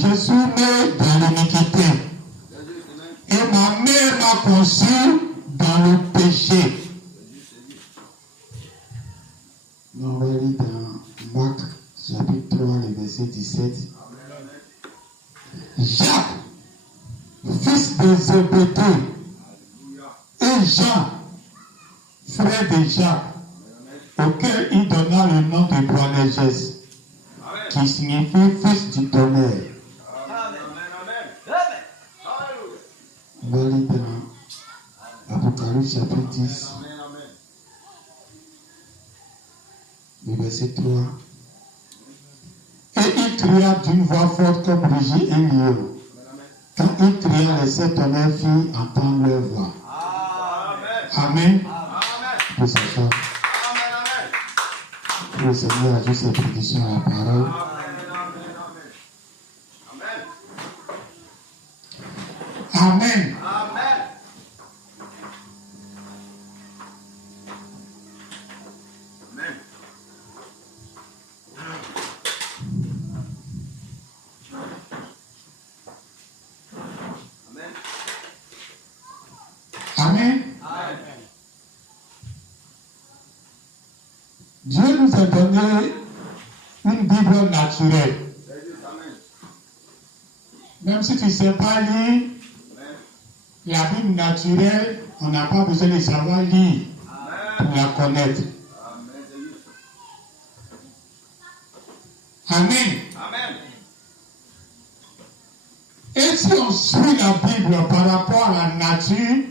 je suis né dans l'iniquité. Et ma mère m'a conçu dans le péché. Nous allons lire dans Marc chapitre 3, le verset 17. Jacques, fils de Zébédée, et Jean, frère de Jacques, auquel il donna le nom de Boanerges, qui signifie fils du tonnerre. Nous allons lire dans Apocalypse chapitre 10, le verset 3. Et il cria d'une voix forte comme rugit un lion. Quand il cria, les sept tonnerres firent entendre leur voix. Amen. Pour s'asseoir. Que le Seigneur ajoute ses prédictions à la parole. Amen. Amen. Dieu nous a donné une Bible naturelle. Même si tu ne sais pas lire, la Bible naturelle, on n'a pas besoin de savoir lire pour la connaître. Amen. Et si on suit la Bible par rapport à la nature,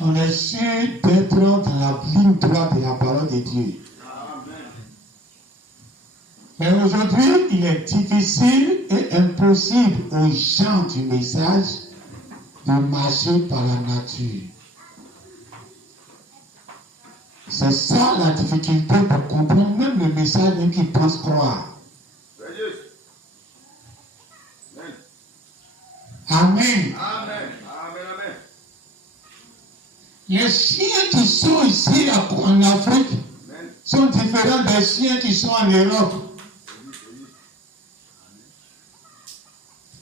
on est sûr d'être dans la ligne droite de la parole de Dieu. Mais aujourd'hui, il est difficile et impossible aux gens du message de marcher par la nature. C'est ça la difficulté pour comprendre même le message même qu'ils pensent croire. Amen. Les chiens qui sont ici en Afrique sont différents des chiens qui sont en Europe.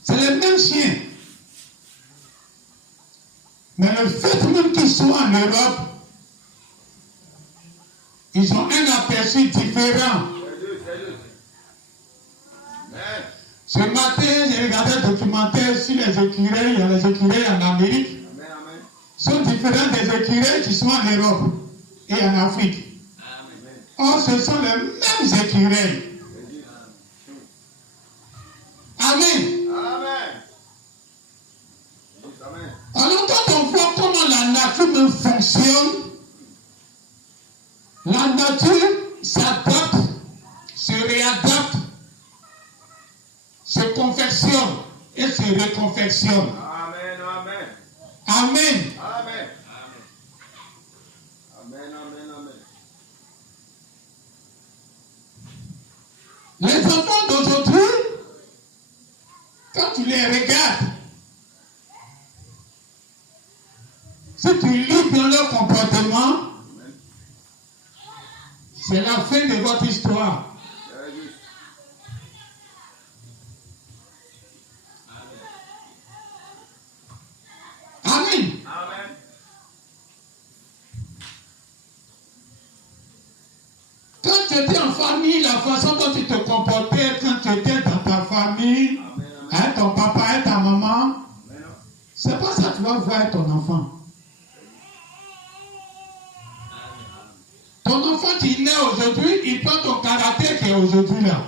C'est les mêmes chiens. Mais le fait même qu'ils soient en Europe, ils ont un aperçu différent. Ce matin, j'ai regardé un documentaire sur les écureuils. Il y a les écureuils en Amérique. Sont différents des écureuils qui sont en Europe et en Afrique. Or, ce sont les mêmes écureuils. Amen. Alors, quand on voit comment la nature même fonctionne, la nature s'adapte, se réadapte, se confectionne et se reconfectionne. Amen. Les enfants d'aujourd'hui, quand tu les regardes, si tu lis dans leur comportement, c'est la fin de votre histoire. Amen. Quand tu étais en famille, la façon dont tu te comportais quand tu étais dans ta famille, hein, ton papa et ta maman, c'est pas ça que tu vas voir ton enfant. Ton enfant qui naît aujourd'hui, il prend ton caractère qui est aujourd'hui là.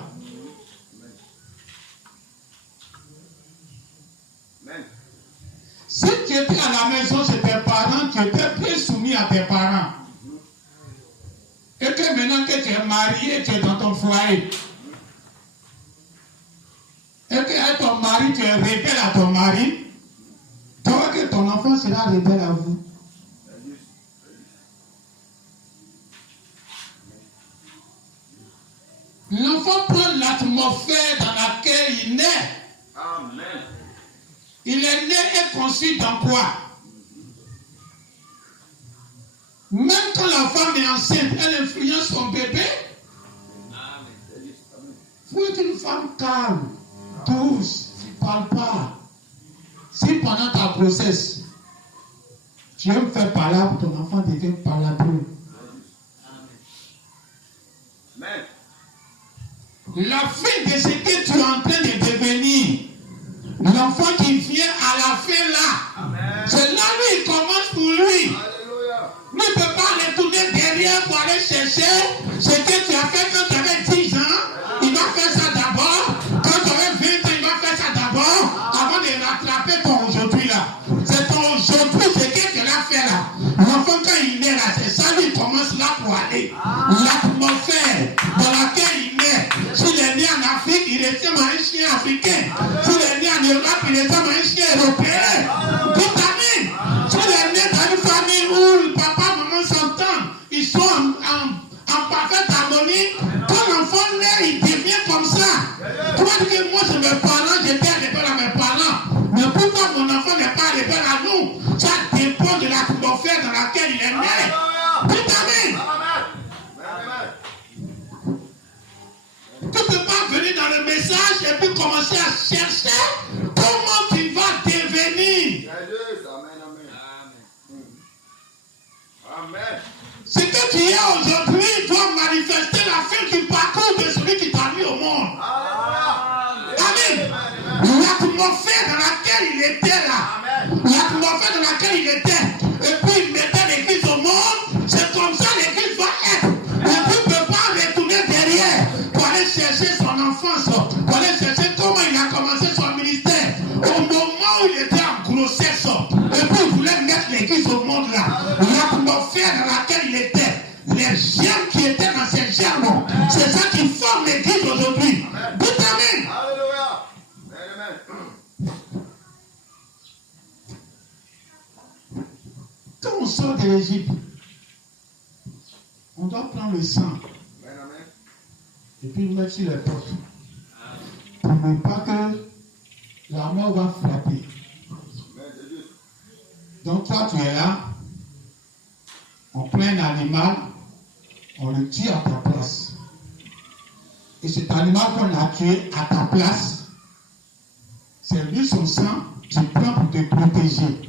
Si tu étais à la maison chez tes parents, tu étais bien soumis à tes parents. Et que maintenant que tu es marié, tu es dans ton foyer. Et que ton mari, tu es rebelle à ton mari, tu vois que ton enfant sera rebelle à vous. L'enfant prend l'atmosphère dans laquelle il naît. Amen. Il est né et conçu dans quoi? Même quand la femme est enceinte, elle influence son bébé. Vous êtes une femme calme, douce, parle pas. Si pendant ta grossesse, tu aimes faire palabre, ton enfant devient palabreux. Amen. La fin de ce que tu es en train de devenir, l'enfant qui vient à la fin là, Amen. c'est là où il commence pour lui. Alléluia. Il ne peut pas retourner derrière pour aller chercher ce que tu as fait quand tu avais 10 ans. Il va faire ça d'abord. Quand tu avais 20 ans, il va faire ça d'abord avant de rattraper ton aujourd'hui là. C'est ton aujourd'hui, ce que tu as fait là. L'enfant quand il est là, c'est ça lui commence là pour aller. L'atmosphère dans laquelle il est. S'il est né en Afrique, il ressemble à un chien africain. S'il est né en Europe, il ressemble à un chien européen. Vitamine. S'il est né dans une famille où le papa, maman s'entendent, ils sont en parfaite harmonie. Quand l'enfant naît, il devient comme ça. Tu vois que moi, c'est mes parents, j'étais à l'école à mes parents. Mais pourquoi mon enfant n'est pas à l'école à nous? Ça dépend de l'atmosphère dans laquelle il est né. Vitamine. Tu ne peux pas venir dans le message et puis commencer à chercher comment tu vas devenir. Amen. Ce que tu es aujourd'hui doit manifester la fin du parcours de celui qui t'a mis au monde. Amen. L'atmosphère dans laquelle il était là. L'atmosphère dans laquelle il était. Et puis il mettait l'église au monde. C'est comme ça l'église va être. Et puis il ne peut pas retourner derrière pour aller chercher son enfance. Pour aller chercher comment il a commencé son ministère. Au moment où il était en grossesse. Et puis il voulait mettre l'église au monde là. L'atmosphère dans laquelle il était. Les germes qui étaient dans ces germes. C'est ça qui forme l'église aujourd'hui. Dites amen. Alléluia. Amen. Quand on sort de l'Égypte, on doit prendre le sang Amen. et puis le mettre sur les portes. Pour ne pas que la mort va frapper. Donc toi tu es là, on prend un animal, on le tue à ta place. Et cet animal qu'on a tué à ta place, c'est lui son sang, tu prends pour te protéger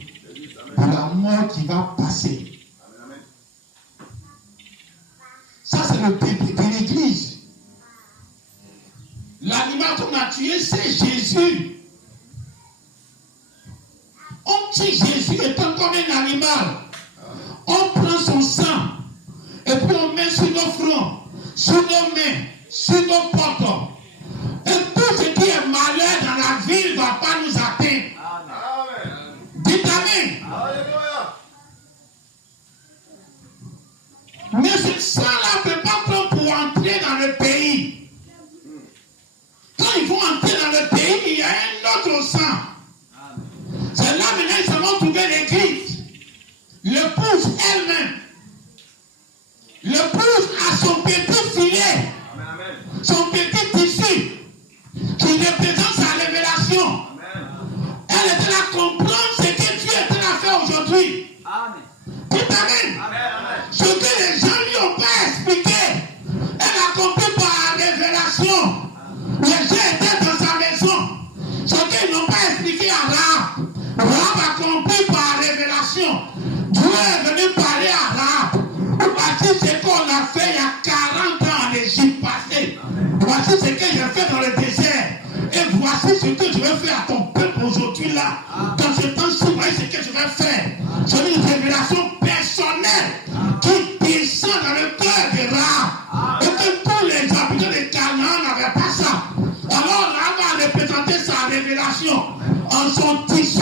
de la mort qui va passer. Ça, c'est le début de l'église. L'animal qu'on a tué, c'est Jésus. On tue Jésus étant comme un animal. On prend son sang et puis on met sur nos fronts, sur nos mains, sur nos portes. Et tout ce qui est malheur dans la vie ne va pas nous atteindre. Amen. Dites amen. Alléluia. Mais ce sang-là ne peut pas prendre pour entrer dans le pays. Quand ils vont entrer dans le pays, il y a un autre sang. C'est là maintenant ils vont trouver l'église. L'épouse elle-même. L'épouse a son petit filet, Amen. son petit tissu, qui représente sa révélation. Amen. Elle était là à comprendre ce que Dieu est en train de faire aujourd'hui. Dites amen. Amen. Ce que les gens ne lui ont pas expliqué, elle a compris par la révélation. Les gens étaient dans sa maison. Ce qu'ils n'ont pas expliqué à Rahab, Rahab a compris par la révélation. Dieu est venu parler à Rahab. Voici ce qu'on a fait il y a 40 ans en Égypte passée. Voici ce que j'ai fait dans le désert. Et voici ce que je vais faire à ton peuple aujourd'hui là. Dans ce temps-ci, voici ce que je vais faire. C'est une révélation personnelle qui descend dans le cœur de Rahab. Et que tous les habitants de Canaan n'avaient pas ça. Alors Rahab a représenté sa révélation en son tissu.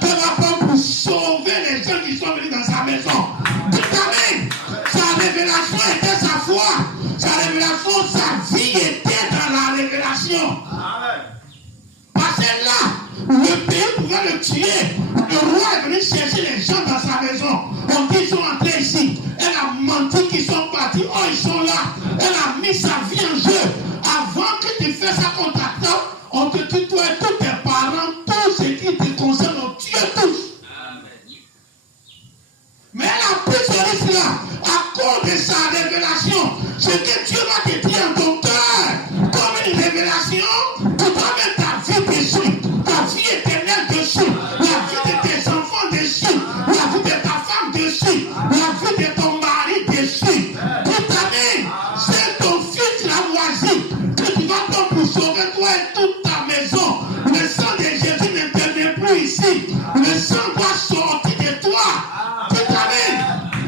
Qu'elle va prendre pour sauver les gens qui sont venus dans sa maison. Dites amen. Sa révélation était sa foi. Sa révélation, sa vie était dans la révélation. Amen. Parce que là, le pays pouvait le tuer. Le roi est venu chercher les gens dans sa maison. On dit qu'ils sont entrés ici. Elle a menti qu'ils sont partis. Oh, ils sont là. Elle a mis sa vie en jeu. Avant que tu fasses ça contre toi, on te tue toi et tous tes parents, tout ce qui te concerne, on tue tous. Mais elle a pris ce risque-là à cause de sa révélation. Ce que Dieu va te dire en ton cœur, comme une révélation, tu dois mettre ta vie dessus. Ta et toute ta maison. Le sang de Jésus n'intervient plus ici. Le sang doit sortir de toi. Tu t'amènes.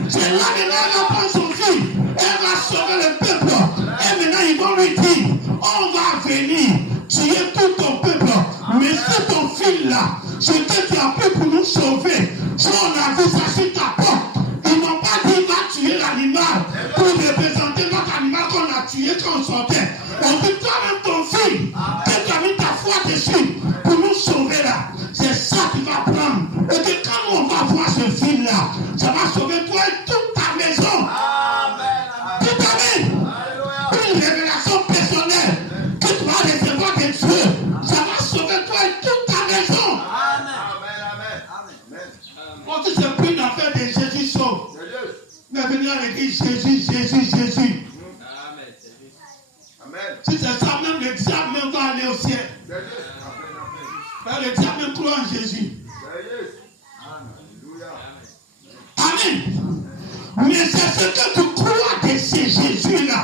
C'est là maintenant, elle prend son fils. Elle va sauver le peuple. Et maintenant, ils vont lui dire, on va venir tuer tout ton peuple. Mais c'est ton fils là, ce que tu as fait pour nous sauver. Si on a vu ça sur ta porte, ils n'ont pas dit va tuer l'animal pour représenter notre animal qu'on a tué quand on sortait. On dit toi-même ton fils, que tu as mis ta foi dessus pour nous sauver là. C'est ça que tu vas prendre. Et que quand on va voir ce fils là, ça va sauver toi et toute ta maison. Tu t'amènes. Une révélation personnelle que tu vas recevoir de Dieu. Ça va sauver toi et toute ta maison. On dit c'est plus une affaire de Jésus sauve. Mais venir à l'église Jésus, Jésus, Jésus. Si c'est ça, même le diable même va aller au ciel. Le diable même croit en Jésus. Amen. Mais c'est ce que tu crois de ces Jésus-là.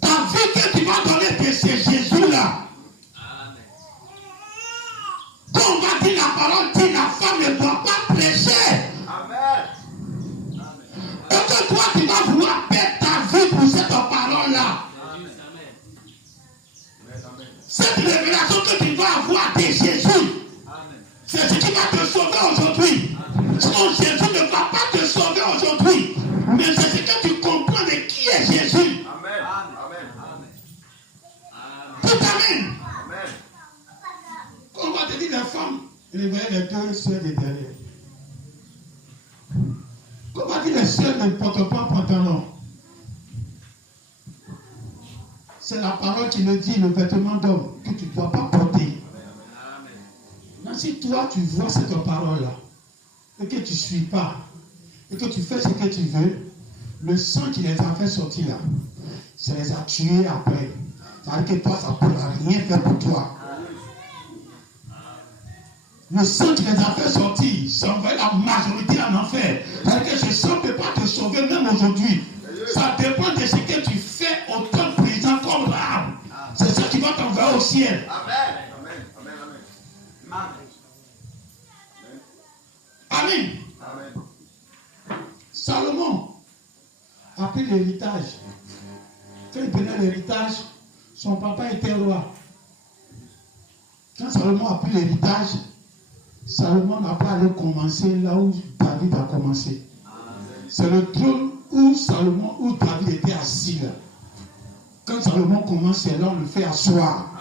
Ta vie que tu vas donner de ces Jésus-là. Quand on va dire la parole, dit la femme ne doit pas prêcher. Et que toi, tu vas vouloir perdre ta vie pour cette parole-là. Cette révélation que tu vas avoir de Jésus, c'est ce qui va te sauver aujourd'hui. Sinon, Jésus ne va pas te sauver aujourd'hui. Mais c'est ce que tu comprends de qui est Jésus. Tu t'amènes. On va te dire les femmes, les deux sœurs de derrière. On va dire les sœurs ne portent pas pantalon. C'est la parole qui le dit, le vêtement d'homme, que tu ne dois pas porter. Mais si toi, tu vois cette parole-là, et que tu ne suis pas, et que tu fais ce que tu veux, le sang qui les a fait sortir là, ça les a tués après. Ça veut dire que toi, ça ne pourra rien faire pour toi. Le sang qui les a fait sortir, ça envoie la majorité en enfer. Ça veut dire que ce sang ne peut pas te sauver même aujourd'hui. Ça dépend de ce que tu fais au temps présent comme Rahab. C'est ça qui va t'envoyer au ciel. Amen. Salomon a pris l'héritage. Quand il prenait l'héritage, son papa était roi. Quand Salomon a pris l'héritage, Salomon n'a pas allé commencer là où David a commencé. C'est le trône où David était assis là. Quand Salomon commence, c'est là on le fait asseoir.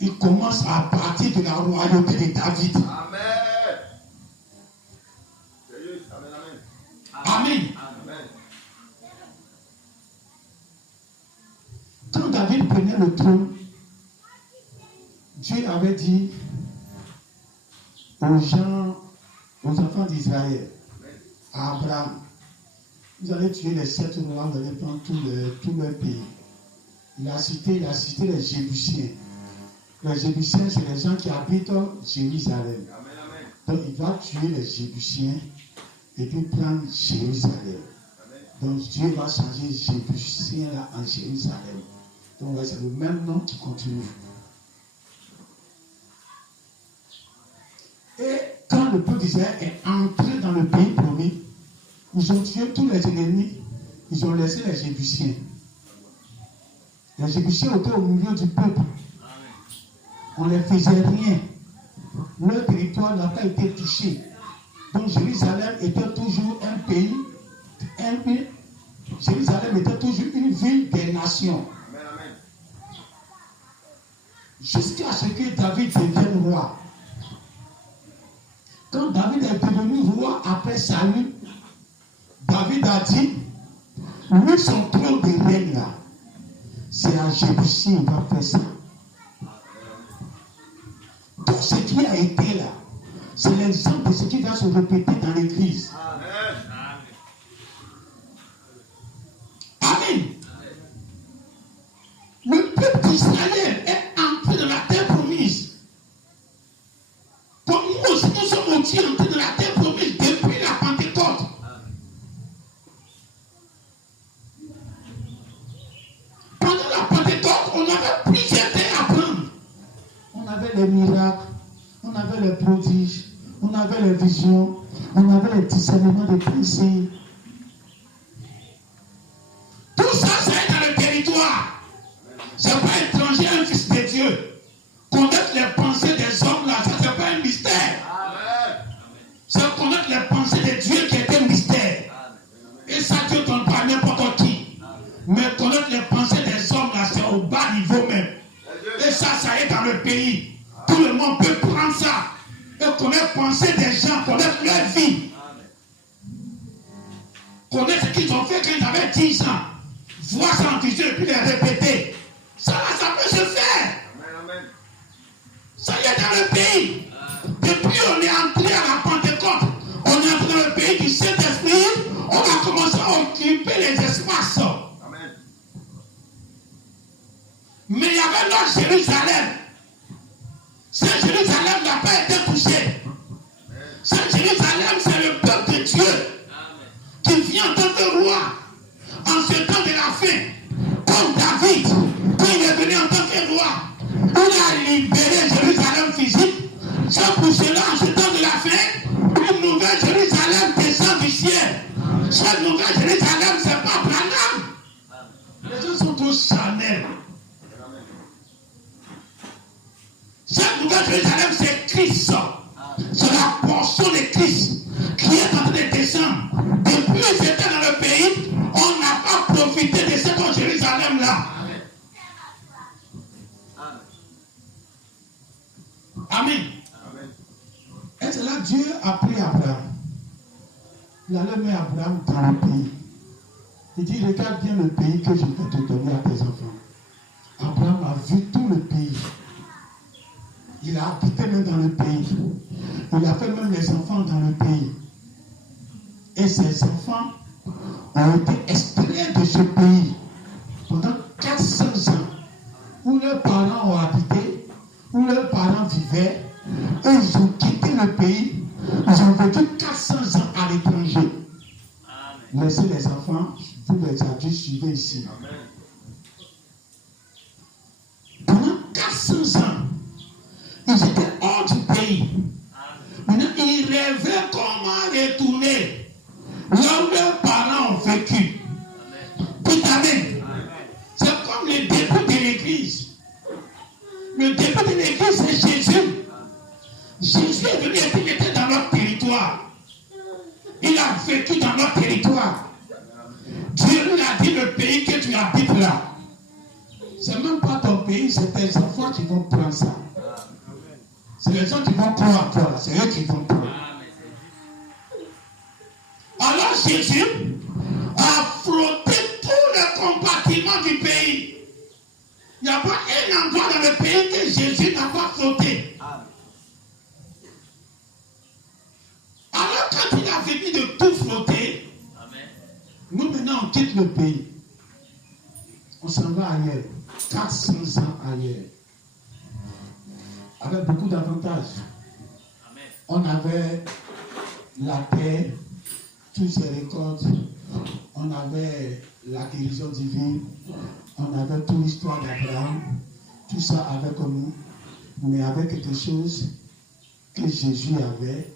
Il commence à partir de la royauté de David. Amen. Quand David prenait le trône, Dieu avait dit aux enfants d'Israël, à Abraham, vous allez tuer les 7 rois, vous allez prendre tout leur pays. Il a cité les Jébusiens. Les Jébusiens, c'est les gens qui habitent Jérusalem. Donc il va tuer les Jébusiens et puis prendre Jérusalem. Donc Dieu va changer Jébusien là en Jérusalem. Donc c'est le même nom qui continue. Et quand le peuple d'Israël est entré dans le pays promis, ils ont tué tous les ennemis, ils ont laissé les Jébusiens. Les Jébusiens étaient au milieu du peuple. On ne les faisait rien. Leur territoire n'a pas été touché. Donc Jérusalem était toujours un pays, Jérusalem était toujours une ville des nations. Jusqu'à ce que David devienne roi. Quand David est devenu roi après Saül, David a dit, lui son trône de règne là, c'est à Jébusien qui va faire ça. Tout ce qui a été là, c'est l'exemple de ce qui va se répéter dans l'église. Amen. Le peuple d'Israël est entré dans la terre promise. Comme nous aussi, nous sommes aussi entrés dans la terre promise depuis la Pentecôte. Pendant la Pentecôte, on avait plusieurs terres avait les miracles, on avait les prodiges, on avait les visions, on avait les discernements des pensées. Tout ça, c'est dans le territoire. C'est pas étranger à un fils de Dieu. Connaître les pensées des hommes là, ça c'est pas un mystère. C'est connaître les pensées de Dieu qui est un mystère. Et ça, Dieu ne donne pas à n'importe qui. Mais connaître les pensées des hommes là, c'est au bas niveau même. Et ça est dans le pays. Tout le monde peut prendre ça. Et connaître les pensées des gens, connaître leur vie. Connaître ce qu'ils ont fait quand ils avaient 10 ans. Voir ça en vision et puis les répéter. Ça peut se faire. Ça y est dans le pays. Depuis on est entré à la Pentecôte, on est entré dans le pays du Saint-Esprit, on a commencé à occuper les espaces. Amen. Mais il y avait l'autre Jérusalem. Saint Jérusalem n'a pas été touché. Saint Jérusalem, c'est le peuple de Dieu. Amen. Qui vient en tant que roi en ce temps de la fin. Comme David, quand il est venu en tant que roi, il a libéré Jérusalem physique. C'est pour cela, en ce temps de la fin, une nouvelle Jérusalem descend du ciel. Cette nouvelle Jérusalem, c'est pas Branham. Les gens sont tous charnels. Cette nouvelle Jérusalem, c'est Christ. C'est la portion de Christ qui est en train de descendre. Depuis que c'était dans le pays, on n'a pas profité de cette Jérusalem-là. Amen. Et c'est là Dieu a pris Abraham. Il allait mettre Abraham dans le pays. Il dit, regarde bien le pays que je vais te donner à tes enfants. Abraham a vu tout le pays. Il a habité même dans le pays. Il a fait même les enfants dans le pays. Et ces enfants ont été extraits de ce pays pendant 400 ans, où leurs parents ont habité, où leurs parents vivaient. Et ils ont quitté le pays. Ils ont vécu 400 ans à l'étranger. Laissez les enfants, vous les adultes, suivez ici. Amen. Pendant 400 ans, ils étaient hors du pays. Maintenant, ils rêvaient comment retourner là où leurs parents ont vécu. Tout amen. C'est comme le début de l'église. Le début de l'église, c'est Jésus. Jésus est venu et il était dans notre territoire. Il a vécu dans notre territoire. Dieu lui a dit le pays que tu habites là. C'est même pas ton pays, c'est tes enfants qui vont prendre ça. C'est les gens qui vont croire en toi, c'est eux qui vont prendre. Alors Jésus a frotté tous les compartiments du pays. Il n'y a pas un endroit dans le pays que Jésus n'a pas frotté. Alors quand il a fini de tout frotter, nous maintenant on quitte le pays. On s'en va ailleurs. 400 ans ailleurs. Avec beaucoup d'avantages. On avait la terre, tous ces récoltes. On avait la guérison divine. On avait toute l'histoire d'Abraham. Tout ça avec nous. Mais avec quelque chose que Jésus avait,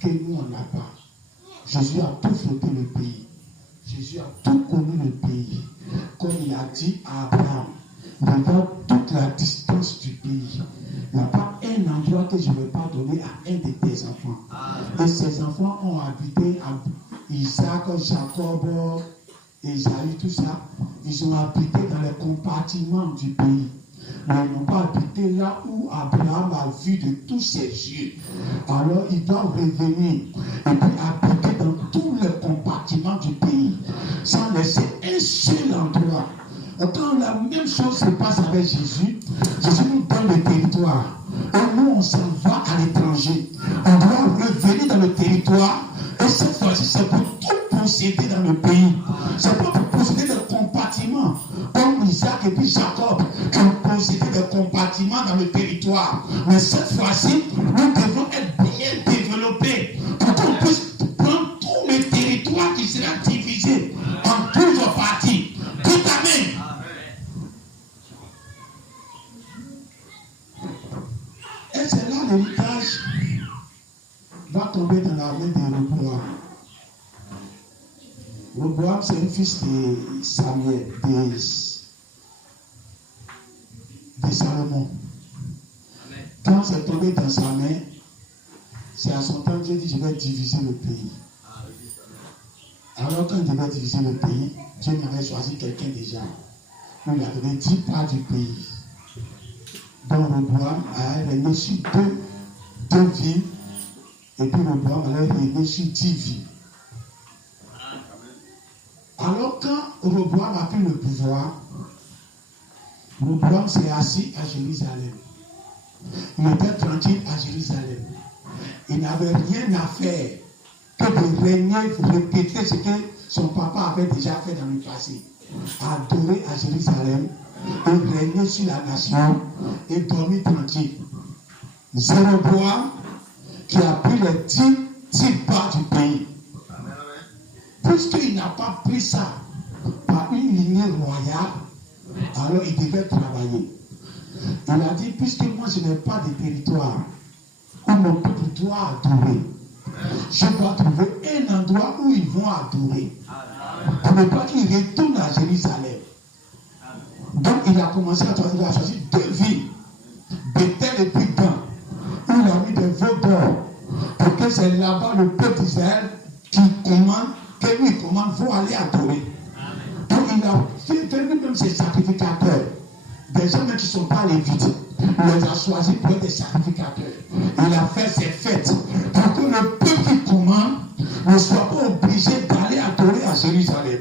que nous on n'a pas. Jésus a tout flotté le pays. Jésus a tout connu le pays. Comme il a dit à Abraham, regarde toute la distance du pays. Il n'y a pas un endroit que je ne vais pas donner à un de tes enfants. Et ces enfants ont habité à Isaac, Jacob, Esaü, tout ça. Ils ont habité dans les compartiments du pays. Mais ils n'ont pas habité là où Abraham a vu de tous ses yeux. Alors ils doivent revenir et puis habiter dans tous les compartiments du pays, sans laisser un seul endroit. Quand la même chose se passe avec Jésus, Jésus nous donne le territoire. Et nous, on s'en va à l'étranger. On doit revenir dans le territoire. Et cette fois-ci, c'est pour tout posséder dans le pays. C'est pas pour posséder des compartiments, comme Isaac et puis Jacob, qui ont possédé des compartiments dans le territoire. Mais cette fois-ci, nous devons être bien développés pour qu'on puisse prendre tout le territoire qui sera divisé en 12 parties. Tout amen. Et c'est là l'héritage va tomber dans la main de Roboam. Roboam, c'est un fils de Samuel, de Salomon. Quand c'est tombé dans sa main, c'est à son temps Dieu dit je vais diviser le pays. Alors quand il devait diviser le pays, Dieu m'avait choisi quelqu'un déjà. Il a donné 10 parts du pays. Donc Roboam a régné sur deux villes. Et puis Roboam a régné sur 10 villes. Alors quand Roboam a pris le pouvoir, Roboam s'est assis à Jérusalem. Il était tranquille à Jérusalem. Il n'avait rien à faire que de régner, répéter ce que son papa avait déjà fait dans le passé. Adorer à Jérusalem et régner sur la nation et dormir tranquille. Jéroboam qui a pris les 10 parts du pays. Puisqu'il n'a pas pris ça par une lignée royale, alors il devait travailler. Il a dit, puisque moi je n'ai pas de territoire où mon peuple doit adorer, je dois trouver un endroit où ils vont adorer. Pour ne pas qu'ils retournent à Jérusalem. Donc il a commencé à choisir 2 villes, Bethel et puis Dan, où il a mis des veaux d'or, pour que c'est là-bas le peuple d'Israël qui commande, que lui commande, faut aller adorer. Donc il a fait lui-même ses sacrificateurs. Des gens qui ne sont pas lévites, il les a choisis pour être des sacrificateurs. Il a fait ses fêtes pour que le peuple qui commande ne soit pas obligé d'aller adorer à Jérusalem.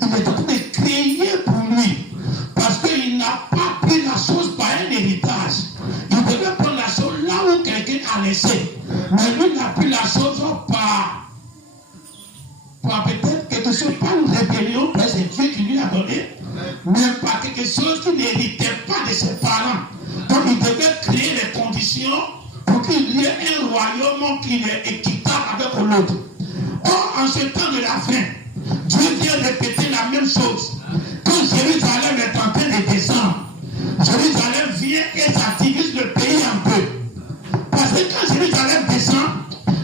Il est en train de créer pour lui, parce qu'il n'a pas pris la chose par un héritage. Il devait prendre la chose là où quelqu'un a laissé. Mais lui n'a pris la chose par peut-être quelque chose, pas une rébellion, parce que c'est Dieu qui lui a donné, mais pas quelque chose qui n'héritait pas de ses parents. Donc il devait créer les conditions pour qu'il y ait un royaume qui est équitable avec l'autre. Or, en ce temps de la fin, Dieu vient répéter la même chose. Quand Jérusalem est en train de descendre, Jérusalem vient et ça divise le pays en deux. Parce que quand Jérusalem descend,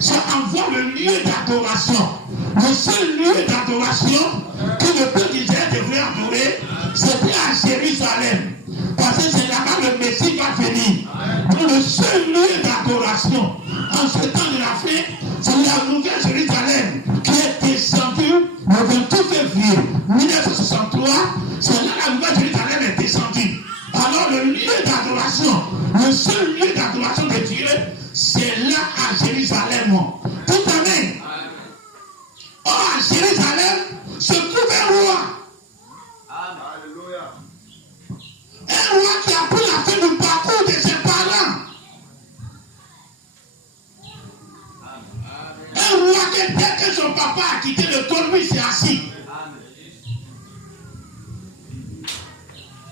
ça envoie le lieu d'adoration. Le seul lieu d'adoration que le peuple d'Israël devrait adorer, c'était à Jérusalem. Parce que c'est là-bas le Messie va venir. Donc le seul lieu d'adoration en ce temps de la fin, c'est la nouvelle Jérusalem qui est descendue le 28 février 1963. C'est là la nouvelle Jérusalem est descendue. Alors le lieu d'adoration, le seul lieu d'adoration de Dieu, c'est là à Jérusalem. Tout amen. Or à Jérusalem se trouve un roi. Alléluia. Un roi qui a pris la fin du parcours de ses parents. Un roi qui, dès que son papa a quitté le trône, lui s'est assis.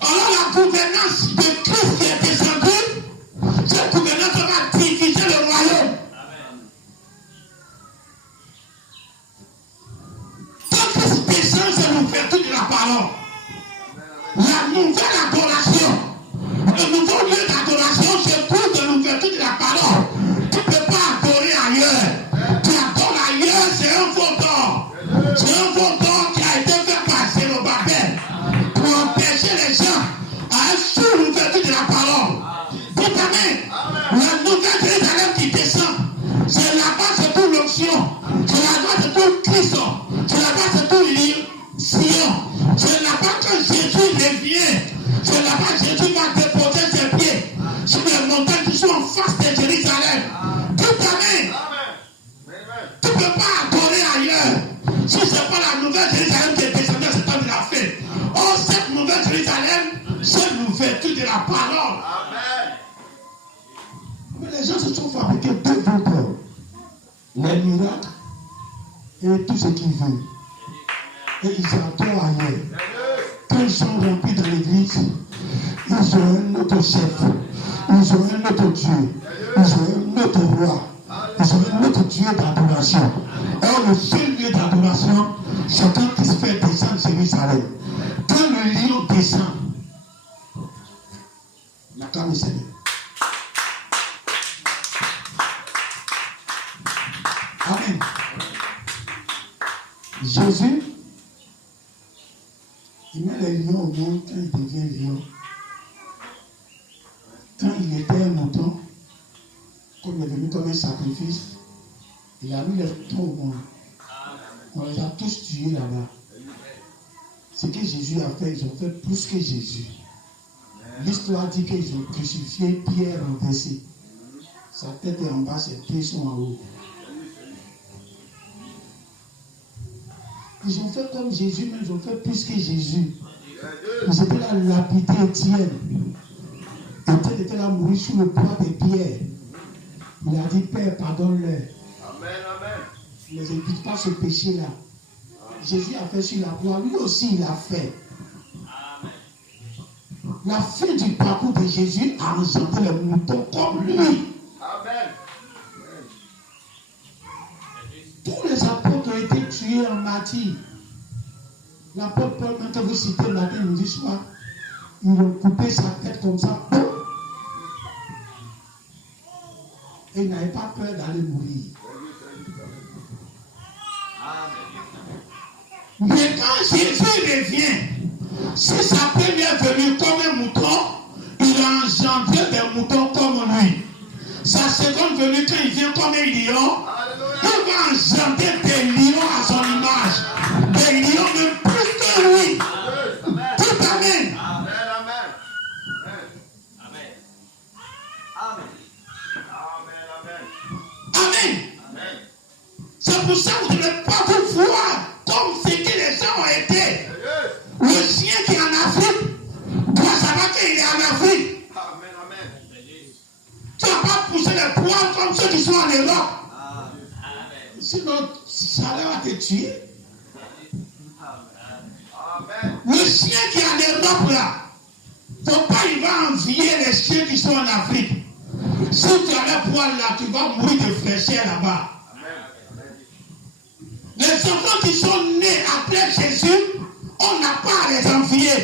Alors la gouvernance de Christ qui est descendue, cette gouvernance va diviser le royaume. Quand Christ descend, c'est l'ouverture de la parole. La nouvelle adoration, le nouveau lieu d'adoration se trouve de l'ouverture de la parole. Tu ne peux pas adorer ailleurs. Tu adores ailleurs, c'est un faux d'or. C'est un faux d'or qui a été fait par Zérobabel pour empêcher les gens à être sous l'ouverture de la parole. Tout amen. La nouvelle Jérusalem qui descend, c'est là-bas se trouve l'onction. C'est là-bas se trouve Christ. C'est là-bas se trouve Sion. C'est là-bas que Jésus revient. C'est là-bas que Jésus va déposer ses pieds sur les montagnes qui sont en face de Jérusalem. Tout amen. Tu ne peux pas adorer ailleurs. Si ce n'est pas la nouvelle Jérusalem qui est descendue à ce temps de la fin. Or, cette nouvelle Jérusalem, c'est l'ouverture de la parole. Amen. Mais les gens se sont fabriqués 2 veaux. Les miracles et tout ce qu'ils veulent. Et ils adorent ailleurs. Quand ils sont remplis dans l'église, ils ont un autre chef, ils ont un autre Dieu, ils ont un autre roi, ils ont un autre Dieu d'adoration. Or, le seul lieu d'adoration, c'est quand il se fait descendre Jérusalem. Quand le lion descend, la camisole. Jésus, il met les lions au monde quand il devient lion. Quand il était un mouton, comme il est venu comme un sacrifice, il a mis les moutons au monde. On les a tous tués là-bas. Ce que Jésus a fait, ils ont fait plus que Jésus. L'histoire dit qu'ils ont crucifié Pierre renversé. Sa tête est en bas, ses pieds sont en haut. Ils ont fait comme Jésus, mais ils ont fait plus que Jésus. Ils étaient là lapidés Étienne. Étienne était là mourir sous le poids des pierres. Il a dit, Père, pardonne-leur. Amen, amen. Ne les impute pas ce péché-là. Jésus a fait sur la croix, lui aussi il a fait. La fin du parcours de Jésus a engendré les moutons comme lui. Amen. Tous les apôtres ont été tués en martyrs. L'apôtre Paul, quand vous citez le matin, il nous dit soir, ils ont coupé sa tête comme ça. Et il n'avait pas peur d'aller mourir. Mais quand Jésus revient, c'est sa première venue comme un mouton, il a engendré des moutons comme lui. Sa seconde venue, quand il vient comme un lion, il va engendrer des lions à son image. Des lions même plus que lui. Tout amen. Amen, amen. Amen. C'est pour ça que vous ne devez pas vous voir comme ce que les gens ont été. Le chien qui est en Afrique doit savoir qu'il est en Afrique. Amen, amen. Tu n'as pas poussé les poils comme ceux qui sont en Europe. Sinon, ça va te tuer. Amen. Le chien qui est en Europe là, faut pas il va envier les chiens qui sont en Afrique. Si tu as les poils là, tu vas mourir de fraîcheur là-bas. Les enfants qui sont nés après Jésus, on n'a pas à les envier.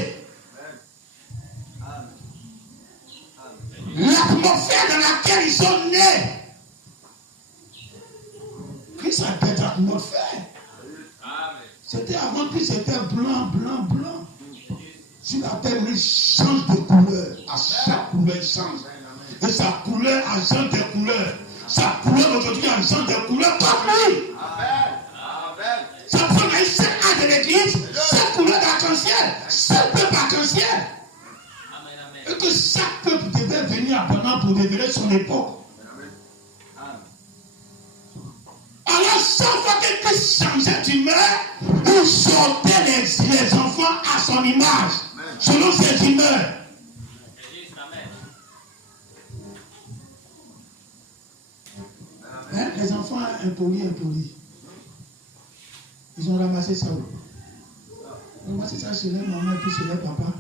L'atmosphère dans laquelle ils sont nés, Christ a cette atmosphère. C'était avant que c'était blanc, blanc, blanc. Sur la terre, il change de couleur. À chaque couleur, il change. Et sa couleur agente des couleurs. Sa couleur aujourd'hui agente des couleurs comme lui. Ça prend un seul âge de l'église, seule couleur d'arc-en-ciel, seul peuple arc-en-ciel. Et que chaque peuple devait venir abondamment pour révéler son époque. Alors, chaque fois que Christ changeait d'humeur, il sortait les enfants à son image, selon ses humeurs. Hein? Les enfants impolis. Ils ont ramassé ça où? Ils ont ramassé ça chez les mamans et puis chez les papas.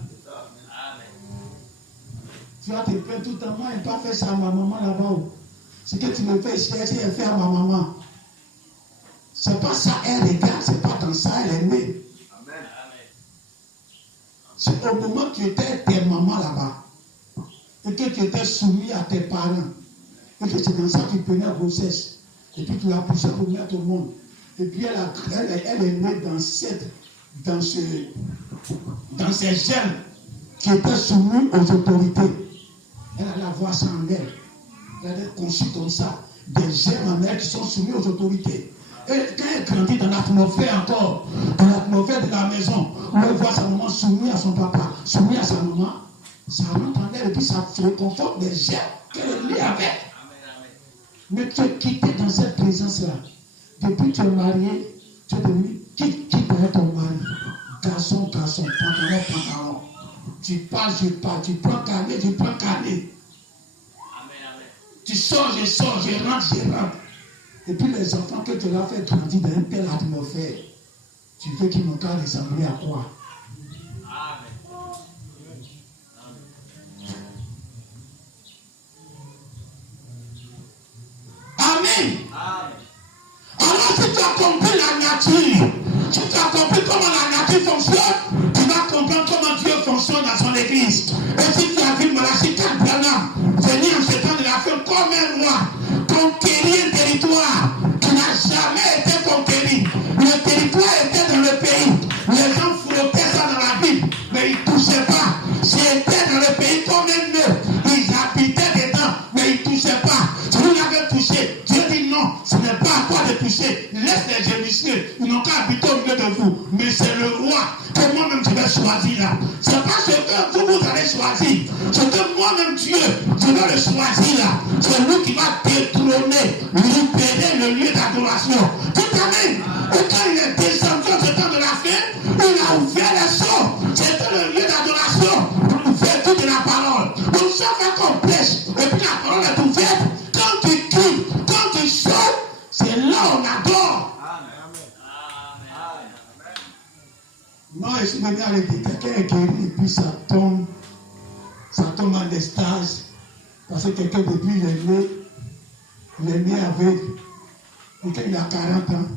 Tu vas te plaindre tout le temps. Moi, je n'ai pas fait ça à ma maman là-bas. Ce que tu me fais ici, elle fait à ma maman. C'est pas ça, elle regarde, c'est pas dans ça, elle est née. C'est au moment que tu étais tes mamans là-bas. Et que tu étais soumis à tes parents. Et que c'est dans ça que tu prenais la grossesse. Et puis tu l'as poussée pour mettre au monde. Et puis elle est née dans ces germes qui étaient soumis aux autorités. Elle a la voix sans elle. Elle est conçue comme ça. Des germes en elle qui sont soumis aux autorités. Et quand elle grandit dans l'atmosphère encore, dans l'atmosphère de la maison, où elle voit sa maman soumise à son papa, soumise à sa maman, ça rentre en elle et puis ça réconforte des germes qu'elle est liée avec. Mais tu es quitté dans cette présence-là. Depuis que tu es marié, tu es devenu qui peut être ton mari? Garçon, pantalon. Tu parles, je parle. Tu prends carnet, je prends carnet. Tu sors, je rentre. Et puis les enfants que tu as fait grandir dans une telle atmosphère, tu veux qu'ils n'ont qu'à ressembler à quoi? Amen. Alors si tu as compris la nature, si tu as compris comment la nature fonctionne, tu vas comprendre comment Dieu fonctionne dans son église. Et si tu as vu Malachi 4 Branham venir en ce temps de la fin comme un roi, conquérir un territoire qui n'a jamais été conquéri. Le territoire était dans j'avais choisi. C'est que moi-même Dieu, je vais le choisir là. C'est lui qui va détrôner, libérer le lieu d'adoration. Tout amen. Et quand il est descendu au temps de la fin, il a ouvert les sceaux. C'était le lieu d'adoration pour l'ouverture de la parole. Donc chaque fois qu'on prêche, et puis la parole est ouverte, quand tu cries, quand tu chantes, c'est là on adore. Moi, je suis venu avec quelqu'un est guéri et puis ça tombe en extase. Parce que quelqu'un depuis il est né avec, quelqu'un il a 40 ans.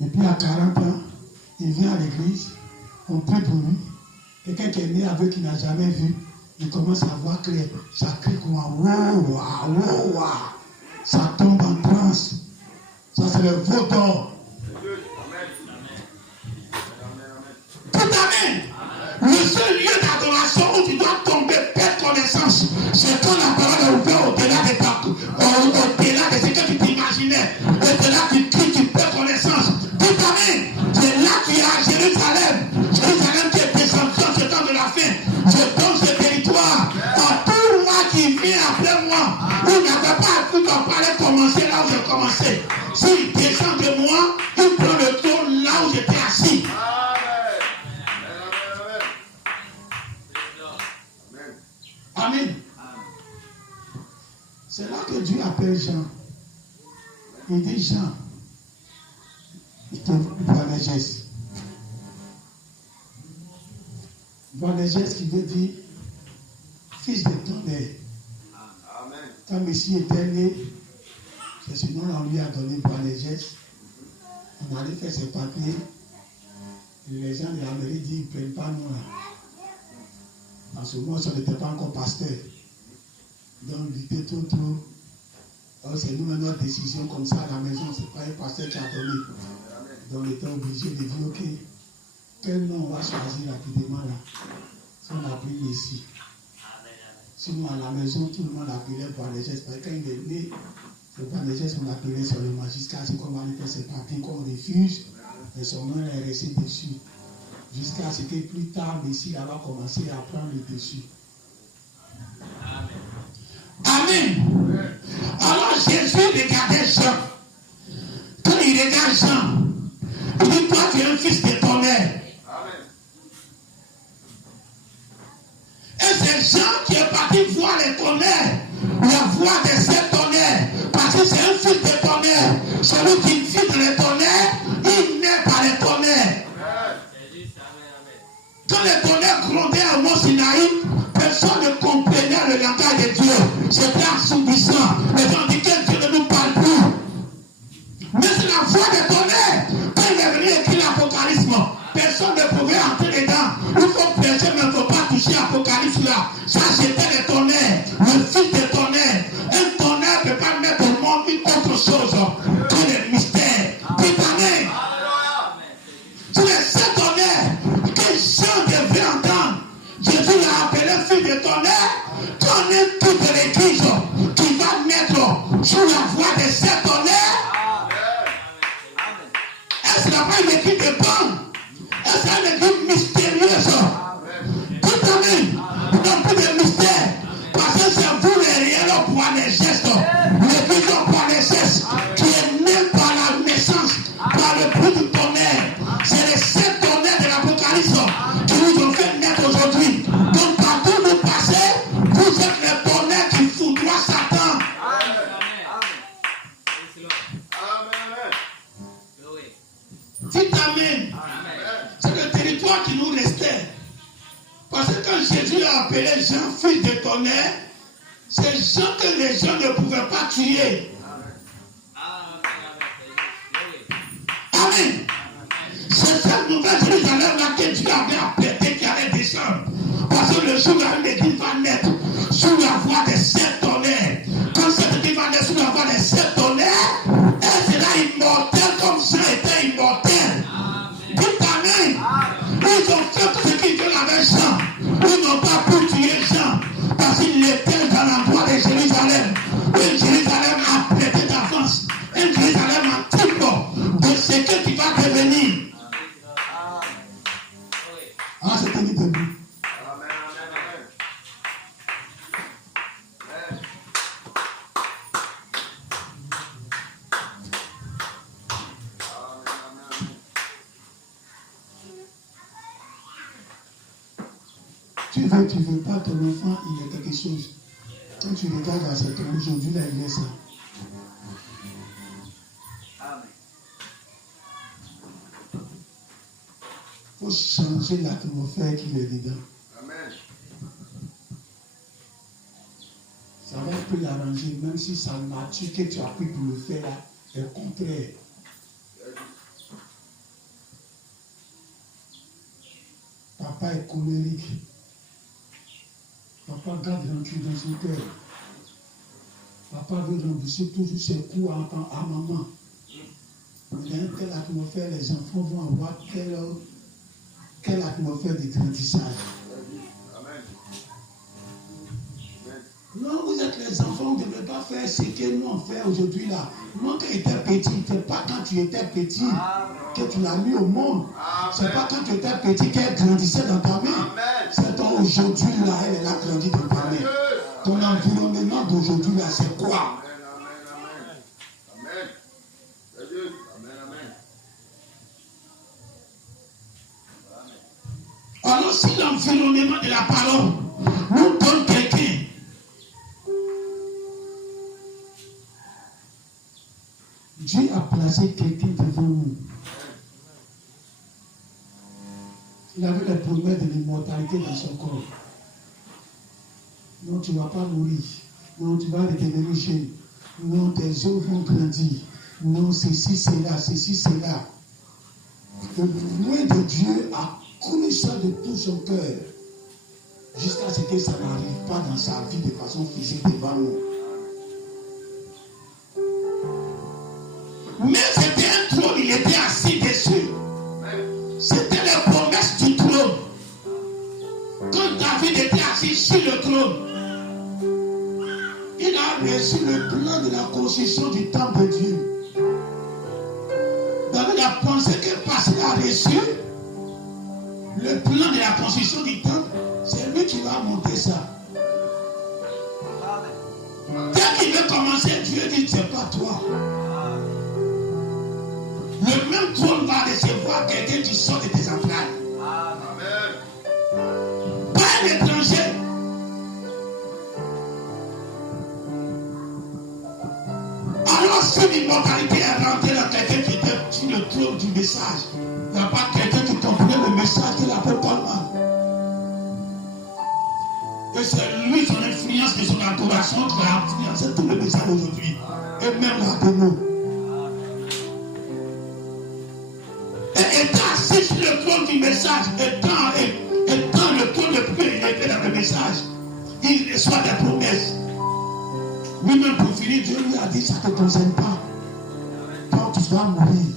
Et puis à 40 ans, il vient à l'église, on prie pour lui. Quelqu'un qui est né avec, qui n'a jamais vu, il commence à voir clair. Ça crie comme un wow, wow, wow. Ça tombe en transe. Ça c'est le veau d'or. Tout amen. Le seul lieu d'adoration où tu dois tomber, perdre connaissance, c'est quand la parole est ouverte au-delà des partout, au-delà de ce que tu t'imaginais. Au-delà tu cries, tu perds connaissance. Tout amen. C'est là qu'il y a Jérusalem. Jérusalem qui est descendu en ce temps de la fin. Je donne ce territoire à tout moi qui vient après moi. Il n'avait pas appris qu'on fallait commencer là où j'ai commencé. S'il descend de moi, il prend le trône là où j'étais assis. Amen. C'est là que Dieu appelle Jean. Il dit Jean, il te voit les gestes. Voit les gestes qui veut dire fils de tonnerre. Quand Messie était né, c'est ce nom on lui a donné voir les gestes. On allait faire ses papiers. Et les gens de la mairie disent ils ne prennent pas nous là. En ce moment, on n'était pas encore pasteur. Donc, il était trop. Alors, c'est nous, notre décision comme ça à la maison. Ce n'est pas un pasteur qui a donné. Donc, on était obligé de dire, ok, quel nom on va choisir rapidement là. Si on a pris ici. Sinon, à la maison, tout le monde appelait Boanerges. Parce que quand il est né, le Boanerges, on appelait seulement jusqu'à ce qu'on va lui faire ses papiers, qu'on refuse. Et son nom est resté dessus. Jusqu'à ce que plus tard, Messie va commencer à prendre le dessus. Amen. Alors Jésus regardait Jean. Quand il regarde Jean, il dit, toi tu es un fils de tonnerre. Et c'est Jean qui est parti voir les tonnerres, la voix des sept tonnerres. Parce que c'est un fils de tonnerre. Celui qui vit dans les tonnerres, il naît par les tonnerres. Quand les tonnerres grondaient à Mont Sinaï, personne ne comprenait le langage de Dieu. C'était assourdissant. Les gens disaient que Dieu ne nous parle plus. Mais c'est la voix des tonnerres. Quand il est venu écrire l'Apocalypse, personne ne pouvait entrer dedans. Il faut prêcher, mais il ne faut pas toucher l'Apocalypse là. Ça, c'était les tonnerres. Le fils des tonnerres. Un tonnerre ne peut pas mettre au monde une autre chose que les mystères. Amen. C'est les sept tonnerres que Jean devait entendre. Jésus l'a appelé fils de tonnerre. Connaît toute l'église qui va mettre sous la voix des sept tonnerres. Est-ce qu'il n'y a pas une équipe de pommes? Est-ce qu'il y a une équipe mystérieuse? Tout amen. Non plus de mystère. Parce que c'est vous les réels Boanerges. L'église Boanerges qui est née par la naissance, par le bruit du tonnerre. C'est les sept tonnerres de l'Apocalypse qui nous ont fait naître aujourd'hui. Donc partout où vous passez, vous êtes les tonnerres qui foudroient Satan. Dites amen. C'est le territoire qui nous restait. Parce que quand Jésus a appelé Jean fils de tonnerre, c'est Jean que les gens ne pouvaient pas tuer. Amen. C'est cette nouvelle Jérusalem-là que Dieu avait appelé qui allait descendre. Parce que le jour où l'église va naître sous la voix des sept tonnerres. Quand cette église va naître sous la voix des sept tonnerres, elle sera immortelle comme Jean était immortel. Dites amen. Ils ont fait tout ce qu'ils veulent avec Jean. Ils n'ont pas pu tuer Jean. Parce qu'il était dans l'endroit de Jérusalem. Une Jérusalem a prêté d'avance. Une Jérusalem antique de ce que tu vas devenir. Ah, c'était mis debout. tu veux pas, ton enfant, il est quelque chose. Quand tu regardes à cet homme, aujourd'hui, là, il est ça. Il faut changer l'atmosphère qu'il est dedans. Amen. Ça va un peu l'arranger, même si sa nature que tu as pris pour le faire là est contraire. Papa est colérique. Papa garde rancune dans son cœur. Papa veut rembourser toujours ses coups à maman. Mais dans quelle atmosphère les enfants vont avoir quelle atmosphère de grandissage. Amen. Non, vous êtes les enfants, vous ne devez pas faire ce que nous on fait aujourd'hui là. Moi quand j'étais petit, ce n'est pas quand tu étais petit que tu l'as mis au monde. Ce n'est pas quand tu étais petit qu'elle grandissait dans ta main. C'est ton aujourd'hui là, elle a grandi dans ta main. Ton environnement d'aujourd'hui là, c'est quoi? Alors si l'environnement de la parole nous donne quelqu'un, Dieu a placé quelqu'un devant nous. Il avait la promesse de l'immortalité dans son corps. Non, tu ne vas pas mourir. Non, tu vas redevenir jeune. Non, tes os vont grandir. Non, ceci, cela, ceci, cela. Le loin de Dieu a connu ça de tout son cœur. Jusqu'à ce que ça n'arrive pas dans sa vie de façon physique devant nous. Mais c'était un trône, il était assis dessus. C'était les promesses du trône. Quand David était assis sur le trône, il a reçu le plan de la construction du temple de Dieu. David a pensé que parce qu'il a reçu le plan de la construction du temple, c'est lui qui va monter ça. Dès qu'il veut commencer, Dieu dit, c'est pas toi. Le même trône va recevoir quelqu'un qui sort de tes entrailles. Amen. Pas un étranger. Alors si l'immortalité est rentrée dans quelqu'un qui était sur le trône du message, il n'y a pas quelqu'un qui comprenait le message de l'apôtre Paul. Et c'est lui, son influence et son adoration qui a influencé tout le message aujourd'hui. Et même la démo. Étant assis sur le trône du message, étant le trône le plus élevé dans le message, il reçoit des promesses. Lui-même pour finir, Dieu lui a dit, ça ne te concerne pas. Toi, tu vas mourir.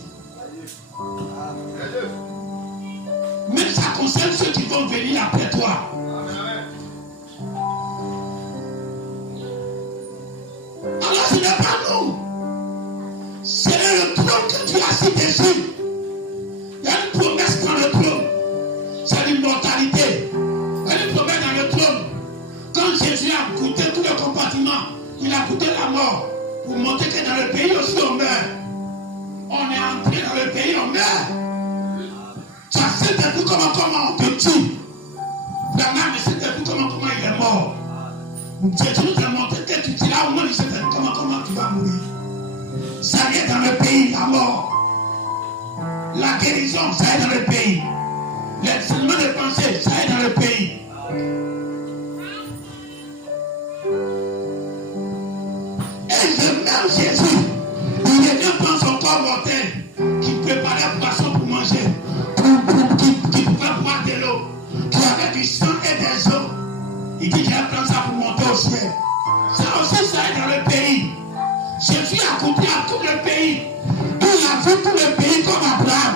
Mais ça concerne ceux qui vont venir après toi. Alors ce n'est pas nous. C'est le trône que tu as assis dessus. Il y a une promesse dans le trône. C'est l'immortalité. Il y a une promesse dans le trône. Quand Jésus a goûté tous les compartiments, il a goûté la mort pour montrer que dans le pays aussi on meurt. On est entré dans le pays, on meurt. Tu as sais depuis comment on te tue. Vraiment, mais c'est depuis comment il est mort. Jésus nous a montré que tu diras au moins, il sait comment tu vas mourir. Ça y est dans le pays, la mort. La guérison, ça y est dans le pays. L'enseignement de pensée, ça y est dans le pays. Et je m'aime Jésus. Il était dans son corps mortel qui préparait poisson pour manger, qui pouvait boire de l'eau, qui avait du sang et des os. Il dit, je vais prendre ça pour monter au ciel. Ça aussi, ça est dans le pays. Jésus a coupé à tout le pays. Il a vu tout le pays comme Abraham.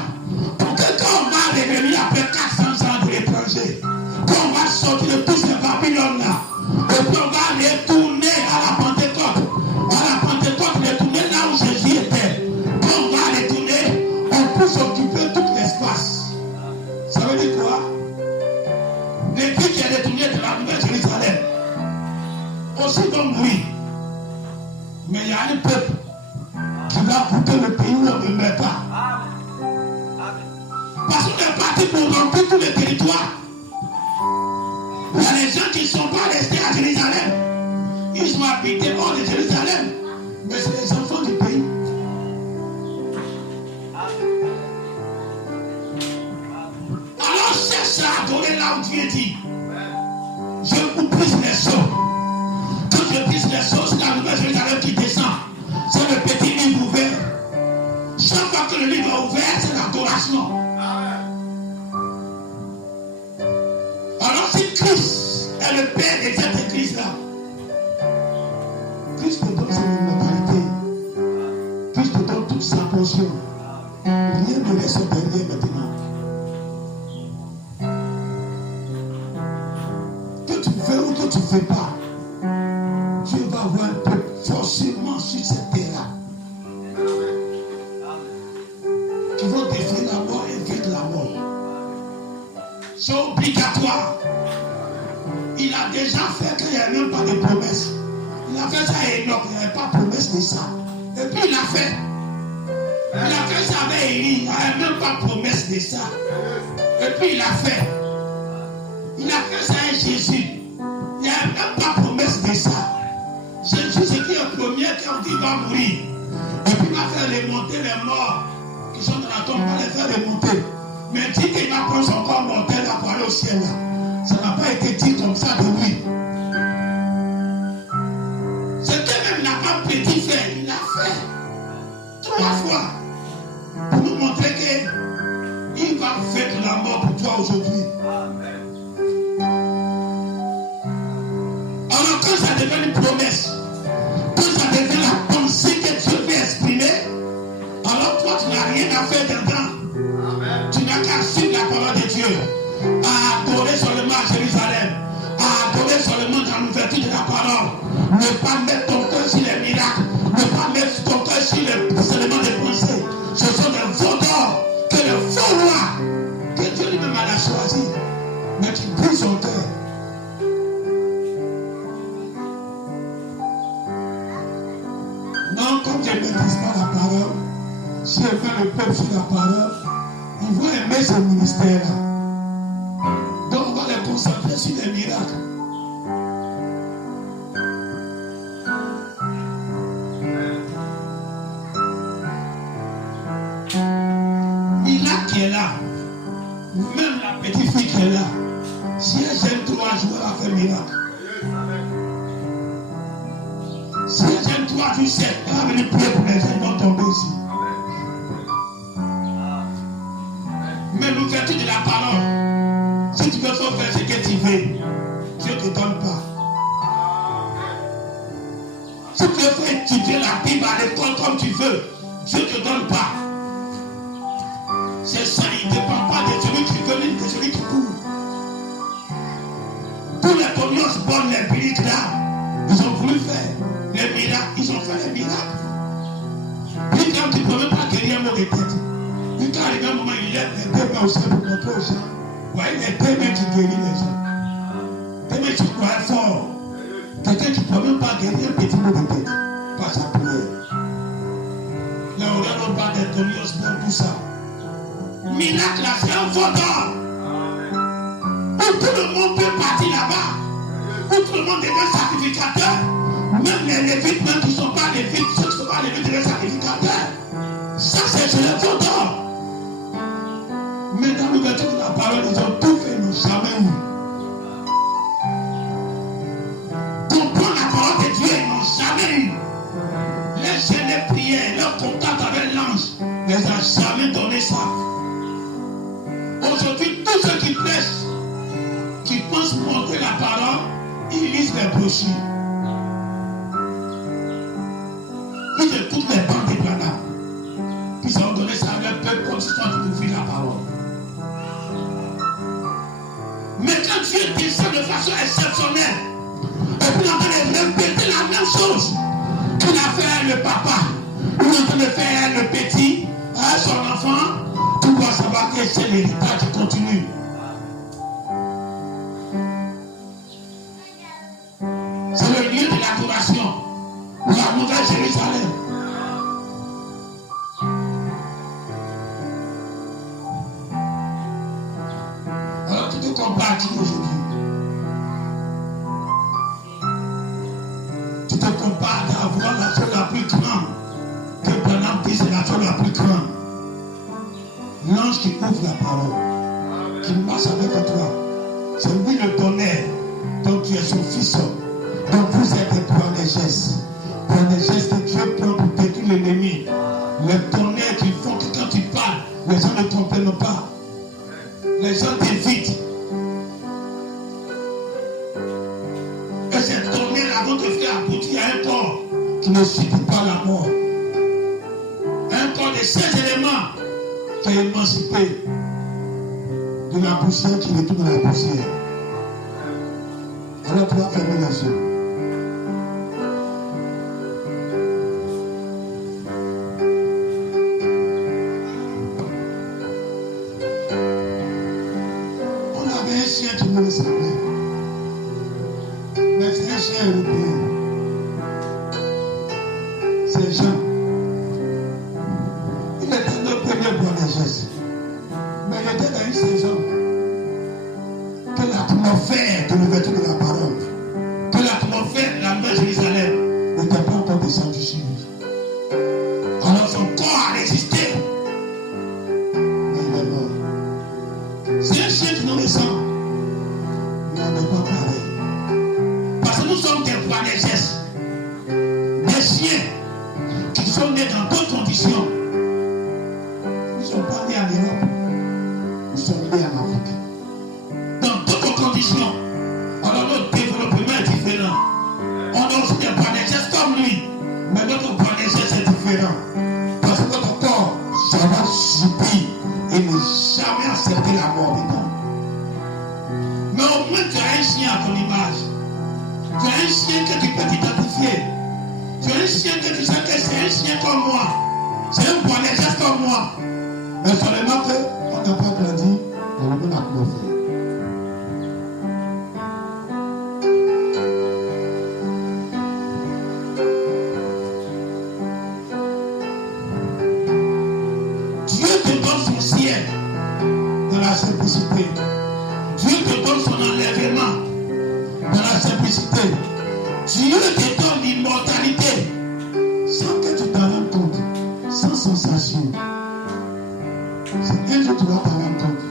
Pour que quand on va revenir après 400 ans de l'étranger, quand on va sortir de tous ces Babylone-là, et puis on va retourner à la Pentecôte. À la Pentecôte, retourner là où Jésus était. Quand on va retourner, on peut s'occuper tout l'espace. Ça veut dire quoi? L'église qui est retournée de la Nouvelle Jérusalem, aussi comme oui. Mais il y a un peuple qui va goûter le pays où on ne meurt pas. Parce qu'on est parti pour remplir tous les territoires. Où Il y a des gens qui ne sont pas restés à Jérusalem. Ils sont habités hors de Jérusalem. Mais c'est les enfants du pays. Alors cherche à adorer là où Dieu dit. Je vous prise les seaux. Quand je prise les seaux, c'est la nouvelle Jérusalem qui descend. C'est le petit livre ouvert. Chaque fois que le livre est ouvert, c'est l'adoration. Alors si Christ est le Père de cette église-là, Christ te donne son immortalité. Christ te donne toute sa portion. Rien ne laisse derrière maintenant. Que tu fais ou que tu ne fais pas, Dieu va avoir un peu forcément sur cette terre-là. Qui vont défier la mort et vaincre la mort. C'est obligatoire. Il a déjà fait qu'il n'y avait même pas de promesse. Il a fait ça à Enoch, il n'y avait pas de promesse de ça. Et puis il a fait. Il a fait ça avec Élie, il n'y avait même pas de promesse de ça. Et puis il a fait. Il a fait ça avec Jésus. Il n'y avait même pas de promesse de ça. Jésus, c'est qui est le premier qui a dit qu'il va mourir. Et puis il va faire remonter les morts qui sont dans la tombe, il va les faire remonter. Mais dit qu'il va prendre son corps mortel pour aller au ciel là. Ça n'a pas été dit comme ça de lui. Ce que même n'a pas petit fait, il l'a fait 3 fois pour nous montrer qu'il va faire la mort pour toi aujourd'hui. Alors quand ça devient une promesse, quand ça devient la pensée que Dieu veut exprimer, alors toi tu n'as rien à faire dedans. Tu n'as qu'à suivre la parole de Dieu, à adorer seulement à Jérusalem, à adorer seulement dans l'ouverture de la parole. Ne pas mettre ton cœur sur les miracles, ne pas mettre ton cœur sur les seulement des pensées. Ce sont des faux d'or, que le faux roi, que Dieu lui-même a choisi, mais tu brises son cœur. Non, comme je ne maîtrise pas la parole, si je fais le peuple sur la parole, ils vont aimer ce ministère-là. Donc on va les concentrer sur les miracles. Miracle qui est là, même la petite fille qui est là, si elle gêne 3 jours, elle va faire miracle. Si elle gêne 3 jours, 7, elle va venir prier pour les gens qui vont tomber ici. Mais l'ouverture de la parole, si tu veux faire ce que tu veux, Dieu ne te donne pas. Si tu veux faire étudier la Bible à l'école comme tu veux, Dieu ne te donne pas. C'est ça, il ne dépend pas de celui qui veut, ni de celui qui court. Tous les Tonios bonnes, les biliques là, ils ont voulu faire les miracles, ils ont fait les miracles. Puis quand tu ne peux même pas guérir un mot de tête. Puis quand arrive un moment, il lève les 2 mains au ciel pour montrer aux gens. Voyez les 2 mains qui guérissent les gens. 2 mains qui croient fort. Quelqu'un qui ne peut même pas guérir un petit mot de tête par sa prière. Là, on regarde au bas des Tonios dans tout ça. Miracle là, c'est un faux d'or. Où tout le monde peut partir là-bas. Où tout le monde devient sacrificateur. Même les lévites, même qui ne sont pas lévites, ceux qui ne sont pas lévites deviennent sacrificateurs. Ça, c'est le faux d'or. Mais dans l'ouverture de la parole, ils ont tout fait, ils n'ont jamais eu. Comprendre la parole de Dieu, ils n'ont jamais eu. Les gênes prières, leur contact avec l'ange, ne les a jamais donné ça. Aujourd'hui, tous ceux qui prêchent, qui pensent montrer la parole, ils lisent les brochures. Ils écoutent les bandes des Branham. Ils ont donné ça à leur peuple comme si c'était pour ouvrir la parole. Mais quand Dieu descend de façon exceptionnelle, et puis il est en train de répéter la même chose qu'il a fait à le papa, il est en train de faire le petit, à son enfant, tu dois savoir que c'est l'héritage qui continue. C'est le lieu de l'adoration, la nouvelle Jérusalem. Alors tu te compares aujourd'hui. Tu te compares à avoir la chose la plus grande. Que Branham dit, c'est la chose la plus grande. L'ange qui ouvre la parole, qui marche avec toi, c'est lui le tonnerre. Donc tu es son fils. Donc vous êtes des Boanerges. Boanerges que Dieu prend pour détruire l'ennemi. Les tonnerres qui font que quand tu parles, les gens ne comprennent pas. Les gens t'évitent. Et ces tonnerres vont te faire aboutir à un corps qui ne subit pas la mort. Un corps de 16 éléments qui est émancipé de la poussière qui retourne à la poussière. Alors tu vas fermer les yeux. On avait un chien qui me ressemblait. Mais c'est un chien européen. C'est Jean. Il était notre premier Boanerges. Mais il était dans une saison que l'atmosphère de l'ouverture de la parole, que l'atmosphère de la Nouvelle Jérusalem n'était pas encore descendue sur lui. Alors son corps a résisté. Mais il est mort. C'est un chien qui nous ressemble. Mais on n'est pas pareil. Parce que nous sommes des Boanerges. Des chiens qui sont nés dans d'autres conditions. Nous ne sommes pas nés en Europe. Nous sommes nés en Afrique. Dans d'autres conditions. Alors notre développement est différent. On a aussi des Boanerges comme lui. Mais notre Boanerges est différent. Parce que notre corps, ça va subir et ne jamais accepter la mort dedans. Mais au moins tu as un chien à ton image. Tu as un chien que tu peux t'identifier. Tu as un chien que tu sais que c'est un chien comme moi. C'est un Boanerges comme moi. Mais seulement qu'on n'a pas grandi dans le même atmosphère. Dieu te donne son ciel dans la simplicité. Dieu te donne son enlèvement dans la simplicité. Dieu te donne l'immortalité sans que tu t'en rendes compte, sans sensation. C'est un jour tu vas t'en rendre compte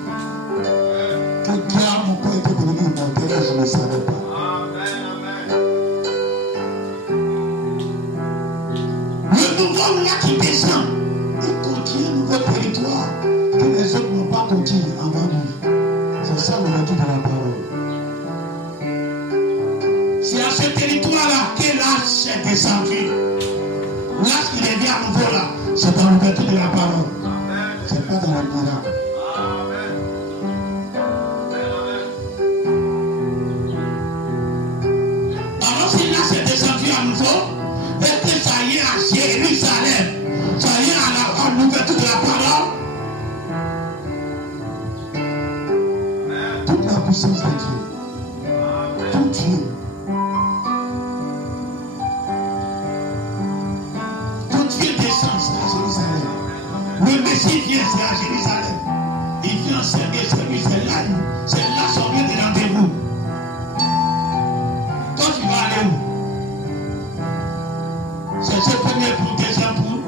que car mon corps était devenu immortel et je ne le savais pas. Le nouveau là qui descend, il contient un nouveau territoire que les autres n'ont pas conquis avant lui. C'est ça le retour de la parole. C'est à ce territoire-là que l'âge est descendu. L'âge qui revient à nouveau là, c'est dans l'ouverture de la parole. C'est pas dans le miracle. Alors si l'âge est descendu à nouveau, et que ça y est à Jérusalem, ça y est à l'ouverture de la parole, toute la puissance de Dieu, tout Dieu, descend à Jérusalem. Le Messie vient, c'est à Jérusalem. Il vient enseigner, c'est lui, c'est là son lieu de rendez-vous. Toi, tu vas aller où? C'est ce premier pour, deuxième pour.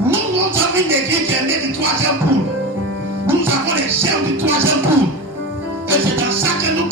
Nous avons une église qui est née du troisième pour. Nous avons les chefs du troisième pour. Et c'est dans ça que nous